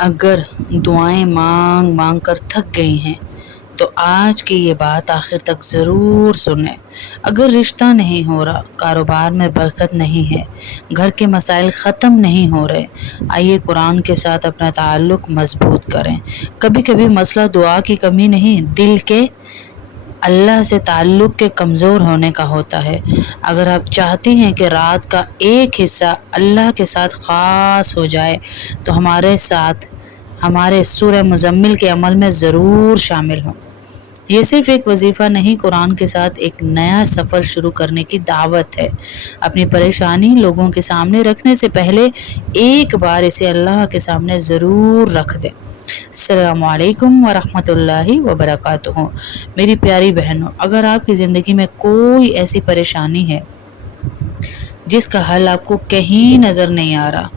اگر دعائیں مانگ مانگ کر تھک گئی ہیں تو آج کی یہ بات آخر تک ضرور سنیں۔ اگر رشتہ نہیں ہو رہا، کاروبار میں برکت نہیں ہے، گھر کے مسائل ختم نہیں ہو رہے، آئیے قرآن کے ساتھ اپنا تعلق مضبوط کریں۔ کبھی کبھی مسئلہ دعا کی کمی نہیں، دل کے اللہ سے تعلق کے کمزور ہونے کا ہوتا ہے۔ اگر آپ چاہتی ہیں کہ رات کا ایک حصہ اللہ کے ساتھ خاص ہو جائے تو ہمارے سورہ مزمل کے عمل میں ضرور شامل ہوں۔ یہ صرف ایک وظیفہ نہیں، قرآن کے ساتھ ایک نیا سفر شروع کرنے کی دعوت ہے۔ اپنی پریشانی لوگوں کے سامنے رکھنے سے پہلے ایک بار اسے اللہ کے سامنے ضرور رکھ دیں۔ السلام علیکم ورحمۃ اللہ وبرکاتہ۔ میری پیاری بہنوں، اگر آپ کی زندگی میں کوئی ایسی پریشانی ہے جس کا حل آپ کو کہیں نظر نہیں آ رہا،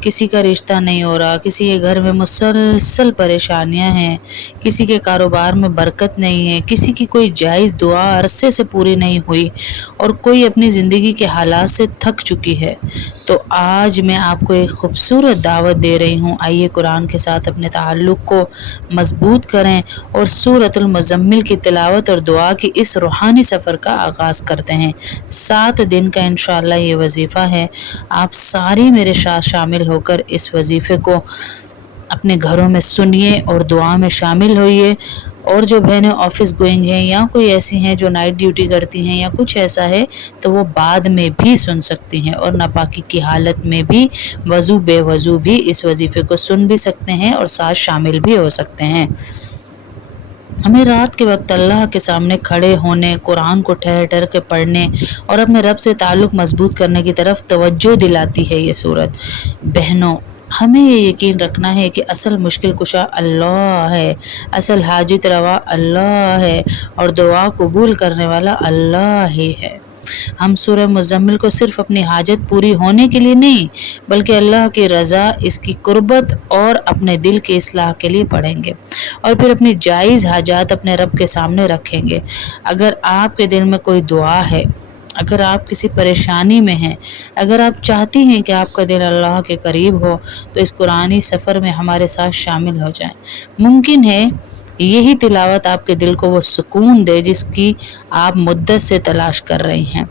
کسی کا رشتہ نہیں ہو رہا، کسی کے گھر میں مسلسل پریشانیاں ہیں، کسی کے کاروبار میں برکت نہیں ہے، کسی کی کوئی جائز دعا عرصے سے پوری نہیں ہوئی اور کوئی اپنی زندگی کے حالات سے تھک چکی ہے، تو آج میں آپ کو ایک خوبصورت دعوت دے رہی ہوں۔ آئیے قرآن کے ساتھ اپنے تعلق کو مضبوط کریں اور سورۃ المزمل کی تلاوت اور دعا کی اس روحانی سفر کا آغاز کرتے ہیں۔ 7 دن کا انشاءاللہ یہ وظیفہ ہے۔ آپ ساری میرے ساتھ شامل ہو کر اس وظیفے کو اپنے گھروں میں سنیے اور دعا میں شامل ہوئیے۔ اور جو بہنیں آفس گوئنگ ہیں یا کوئی ایسی ہیں جو نائٹ ڈیوٹی کرتی ہیں یا کچھ ایسا ہے تو وہ بعد میں بھی سن سکتی ہیں، اور ناپاکی کی حالت میں بھی وضو بے وضو بھی اس وظیفے کو سن بھی سکتے ہیں اور ساتھ شامل بھی ہو سکتے ہیں۔ ہمیں رات کے وقت اللہ کے سامنے کھڑے ہونے، قرآن کو ٹھہر ٹھہر کے پڑھنے اور اپنے رب سے تعلق مضبوط کرنے کی طرف توجہ دلاتی ہے یہ سورت۔ بہنوں، ہمیں یہ یقین رکھنا ہے کہ اصل مشکل کشا اللہ ہے، اصل حاجت روا اللہ ہے اور دعا قبول کرنے والا اللہ ہی ہے۔ ہم سورہ مزمل کو صرف اپنی حاجت پوری ہونے کے لیے نہیں بلکہ اللہ کی رضا، اس کی قربت اور اپنے دل کی اصلاح کے لیے پڑھیں گے، اور پھر اپنی جائز حاجات اپنے رب کے سامنے رکھیں گے۔ اگر آپ کے دل میں کوئی دعا ہے، اگر آپ کسی پریشانی میں ہیں، اگر آپ چاہتی ہیں کہ آپ کا دل اللہ کے قریب ہو تو اس قرآنی سفر میں ہمارے ساتھ شامل ہو جائیں۔ ممکن ہے یہی تلاوت آپ کے دل کو وہ سکون دے جس کی آپ مدت سے تلاش کر رہی ہیں۔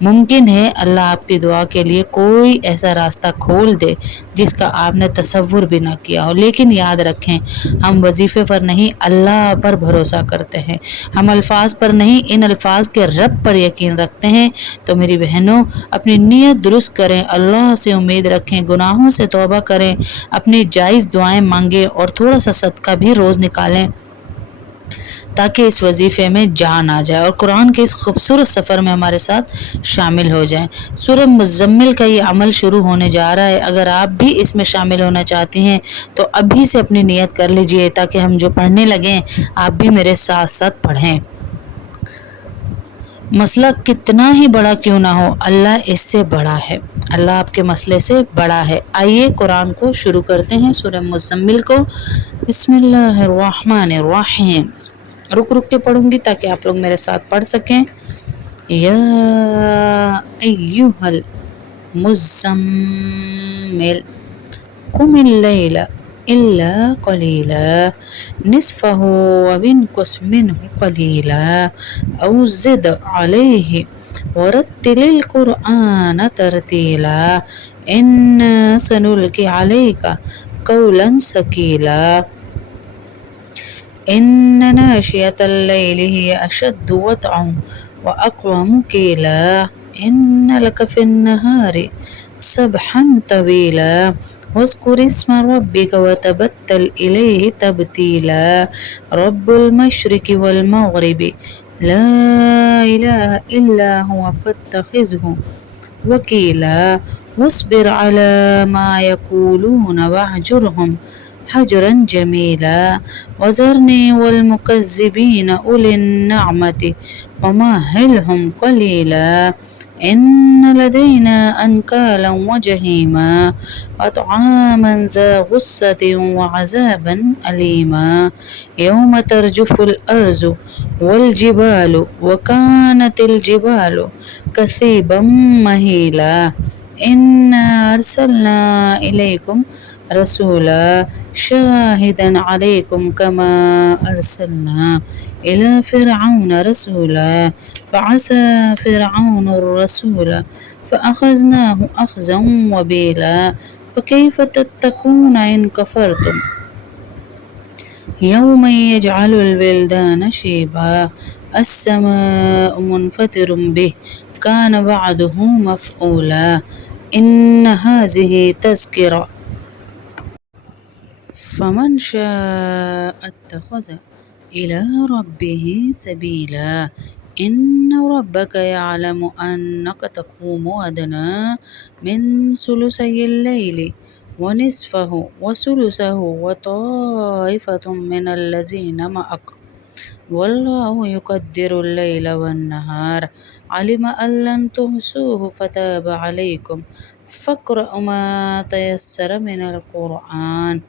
ممکن ہے اللہ آپ کی دعا کے لیے کوئی ایسا راستہ کھول دے جس کا آپ نے تصور بھی نہ کیا ہو۔ لیکن یاد رکھیں، ہم وظیفے پر نہیں اللہ پر بھروسہ کرتے ہیں، ہم الفاظ پر نہیں ان الفاظ کے رب پر یقین رکھتے ہیں۔ تو میری بہنوں، اپنی نیت درست کریں، اللہ سے امید رکھیں، گناہوں سے توبہ کریں، اپنی جائز دعائیں مانگیں اور تھوڑا سا صدقہ بھی روز نکالیں تاکہ اس وظیفے میں جان آ جائے اور قرآن کے اس خوبصورت سفر میں ہمارے ساتھ شامل ہو جائیں۔ سورہ مزمل کا یہ عمل شروع ہونے جا رہا ہے۔ اگر آپ بھی اس میں شامل ہونا چاہتی ہیں تو ابھی سے اپنی نیت کر لیجئے تاکہ ہم جو پڑھنے لگیں آپ بھی میرے ساتھ ساتھ پڑھیں۔ مسئلہ کتنا ہی بڑا کیوں نہ ہو، اللہ اس سے بڑا ہے، اللہ آپ کے مسئلے سے بڑا ہے۔ آئیے قرآن کو شروع کرتے ہیں، سورہ مزمل کو۔ بسم اللہ الرحمن الرحیم۔ رک رک کے پڑھوں گی تاکہ آپ لوگ میرے ساتھ پڑھ سکیں۔ یا ایھا المزمل قم اللیل الا قلیلا نصفہ او انقص منہ قلیلا او زد علیہ ورتل القرآن ترتیلا انا سنلقی علیک قولا ثقیلا ان ناشئة الليل هي أشد وطئا وأقوم قيلا إن لك في النهار سبحا طويلا واذكر اسم ربك وتبتل إليه تبتيلا رب المشرق والمغرب لا إله إلا هو فاتخذه وكيلا واصبر على ما يقولون واهجرهم حجرا جميلا وذرني والمكذبين أولي النعمة ومهلهم قليلا إن لدينا أنكالا وجحيما وطعاما ذا غصة وعذابا أليما يوم ترجف الأرض والجبال وكانت الجبال كثيبا مهيلا إنا أرسلنا إليكم رسولا شاهدا عليكم كما أرسلنا إلى فرعون رسولا فعصى فرعون الرسول فأخذناه أخذا وبيلا فكيف تتقون إن كفرتم يوم يجعل الولدان شيبا السماء منفطر به كان وعده مفعولا إن هذه تذكرة فمن شاء اتخذ إلى ربه سبيلا إن ربك يعلم أنك تقوم أدنى من ثلثي الليل ونصفه وثلثه وطائفة من الذين معك والله يقدر الليل والنهار علم أن لن تحصوه فتاب عليكم فاقرأوا ما تيسر من القرآن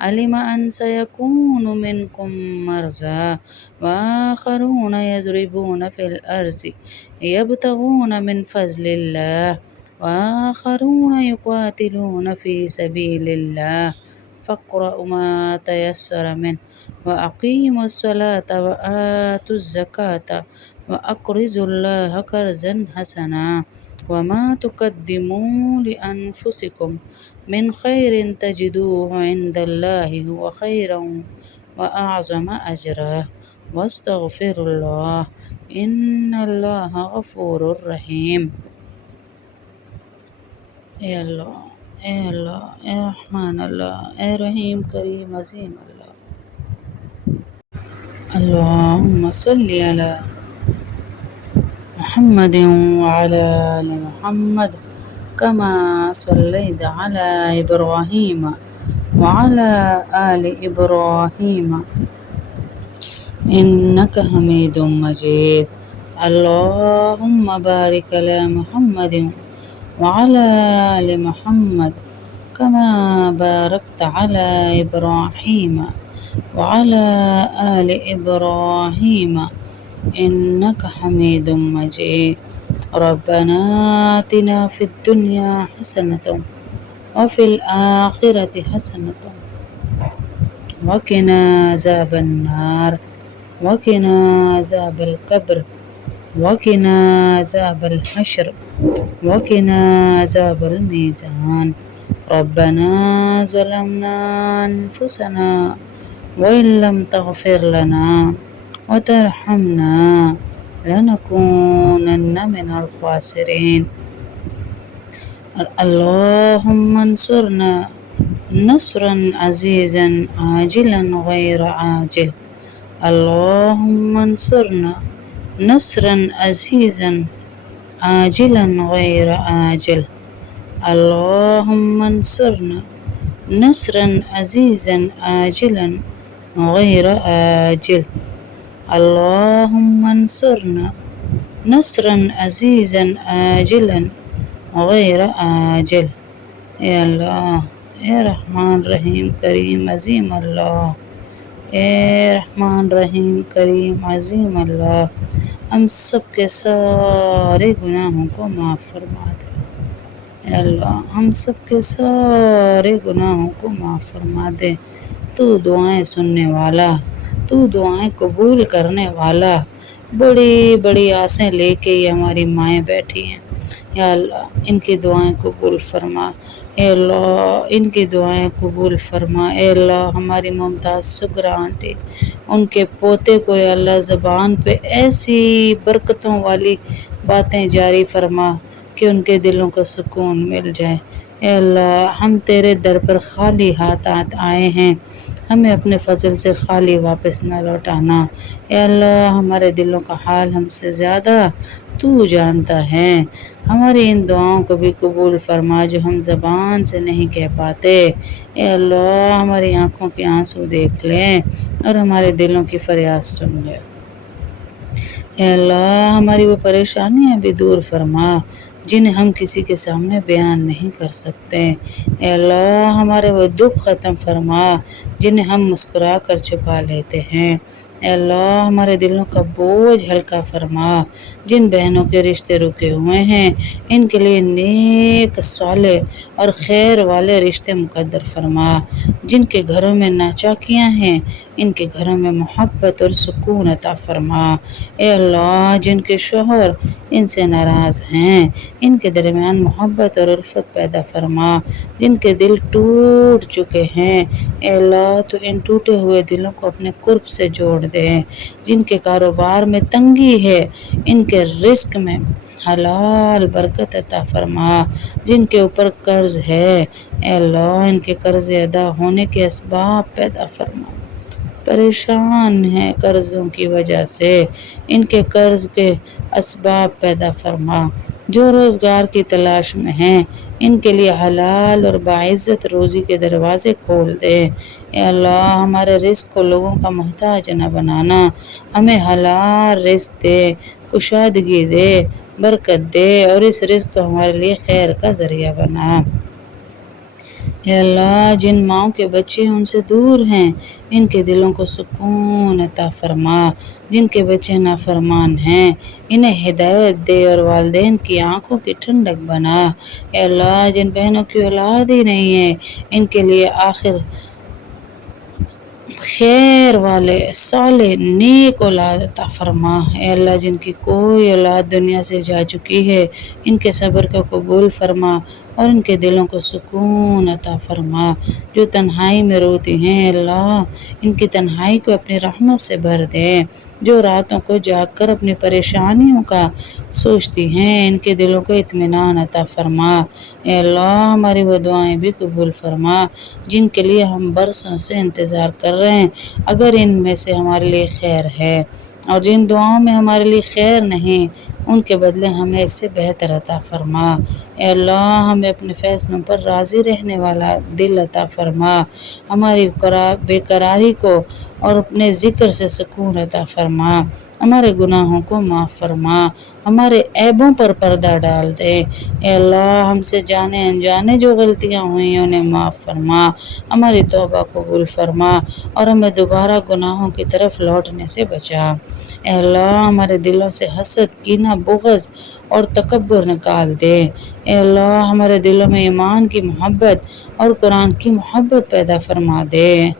علم أن سيكون منكم مرضى وآخرون يضربون في الأرض يبتغون من فضل الله وآخرون يقاتلون في سبيل الله فاقرأوا ما تيسر منه وأقيموا الصلاة وآتوا الزكاة وأقرضوا الله قرضا حسنا وما تقدموا لأنفسكم من خير تجدوه عند الله هو خيرا وأعظم أجرا واستغفر الله إن الله غفور رحيم. اے اللہ اے رحمان اللہ اے رحیم کریم عظیم اللہ. اللهم صل على محمد وعلى آل محمد كما صليت على إبراهيم وعلى آل إبراهيم إنك حميد مجيد. اللهم بارك على محمد وعلى آل محمد كما باركت على إبراهيم وعلى آل إبراهيم إنك حميد مجيد. ربنا آتنا في الدنيا حسنة وفي الآخرة حسنة وقنا عذاب النار وقنا عذاب القبر وقنا عذاب الحشر وقنا عذاب الميزان. ربنا ظلمنا أنفسنا وإن لم تغفر لنا وترحمنا لنكونن من الخاسرين. اللهم انصرنا نصرا عزيزا عاجلا غير عاجل. اللهم انصرنا نصرا عزيزا عاجلا غير عاجل. اللهم انصرنا نصرا عزيزا عاجلا غير آجل. اللهم انصرنا نصرا عزيزا آجلا غير آجل. اے اللہ اے رحمان رحیم کریم عظیم اللہ اے رحمان رحیم کریم عظیم اللہ. ہم سب کے سارے گناہوں کو معاف فرما دے. اے اللہ ہم سب کے سارے گناہوں کو معاف فرما دے. تو دعائیں سننے والا تو دعائیں قبول کرنے والا. بڑی بڑی آسیں لے کے یہ ہماری مائیں بیٹھی ہیں. یا اللہ ان کی دعائیں قبول فرما. اے اللہ ان کی دعائیں قبول فرما. اے اللہ ہماری ممتاز سغرا آنٹی ان کے پوتے کو اے اللہ زبان پہ ایسی برکتوں والی باتیں جاری فرما کہ ان کے دلوں کو سکون مل جائے. اے اللہ ہم تیرے در پر خالی ہاتھ آئے ہیں. ہمیں اپنے فضل سے خالی واپس نہ لوٹانا. اے اللہ ہمارے دلوں کا حال ہم سے زیادہ تو جانتا ہے. ہماری ان دعاؤں کو بھی قبول فرما جو ہم زبان سے نہیں کہہ پاتے. اے اللہ ہماری آنکھوں کے آنسو دیکھ لیں اور ہمارے دلوں کی فریاد سن لے. اے اللہ ہماری وہ پریشانیاں بھی دور فرما جنہیں ہم کسی کے سامنے بیان نہیں کر سکتے. اے اللہ ہمارے وہ دکھ ختم فرما جنہیں ہم مسکرا کر چھپا لیتے ہیں. اے اللہ ہمارے دلوں کا بوجھ ہلکا فرما، جن بہنوں کے رشتے رکے ہوئے ہیں ان کے لیے نیک صالح اور خیر والے رشتے مقدر فرما، جن کے گھروں میں ناچاکیاں ہیں ان کے گھروں میں محبت اور سکون عطا فرما۔ اے اللہ جن کے شوہر ان سے ناراض ہیں ان کے درمیان محبت اور الفت پیدا فرما، جن کے دل ٹوٹ چکے ہیں اے اللہ تو ان ٹوٹے ہوئے دلوں کو اپنے قرب سے جوڑ دے، جن کے کاروبار میں تنگی ہے ان کے رزق میں حلال برکت عطا فرما، جن کے اوپر قرض ہے اے اللہ ان کے قرض ادا ہونے کے اسباب پیدا فرما، پریشان ہیں قرضوں کی وجہ سے ان کے قرض کے اسباب پیدا فرما، جو روزگار کی تلاش میں ہیں ان کے لیے حلال اور باعزت روزی کے دروازے کھول دے۔ اے اللہ ہمارے رزق کو لوگوں کا محتاج نہ بنانا، ہمیں حلال رزق دے، کشادگی دے، برکت دے اور اس رزق کو ہمارے لیے خیر کا ذریعہ بنا۔ اے اللہ جن ماؤں کے بچے ان سے دور ہیں ان کے دلوں کو سکون عطا فرما، جن کے بچے نافرمان ہیں انہیں ہدایت دے اور والدین کی آنکھوں کی ٹھنڈک بنا۔ اے اللہ جن بہنوں کی اولاد ہی نہیں ہے ان کے لیے آخر خیر والے صالح نیک اولاد عطا فرما۔ اے اللہ جن کی کوئی اولاد دنیا سے جا چکی ہے ان کے صبر کو قبول فرما اور ان کے دلوں کو سکون عطا فرما، جو تنہائی میں روتی ہیں اے اللہ ان کی تنہائی کو اپنی رحمت سے بھر دے، جو راتوں کو جاگ کر اپنی پریشانیوں کا سوچتی ہیں ان کے دلوں کو اطمینان عطا فرما۔ اے اللہ ہماری وہ دعائیں بھی قبول فرما جن کے لیے ہم برسوں سے انتظار کر رہے ہیں، اگر ان میں سے ہمارے لیے خیر ہے، اور جن دعاؤں میں ہمارے لیے خیر نہیں ان کے بدلے ہمیں اس سے بہتر عطا فرما۔ اے اللہ ہمیں اپنے فیصلوں پر راضی رہنے والا دل عطا فرما، ہماری بے قراری کو اور اپنے ذکر سے سکون عطا فرما، ہمارے گناہوں کو معاف فرما، ہمارے عیبوں پر پردہ ڈال دے۔ اے اللہ ہم سے جانے انجانے جو غلطیاں ہوئیں انہیں معاف فرما، ہماری توبہ قبول فرما اور ہمیں دوبارہ گناہوں کی طرف لوٹنے سے بچا۔ اے اللہ ہمارے دلوں سے حسد، کینہ، بغض اور تکبر نکال دے۔ اے اللہ ہمارے دلوں میں ایمان کی محبت اور قرآن کی محبت پیدا فرما دے۔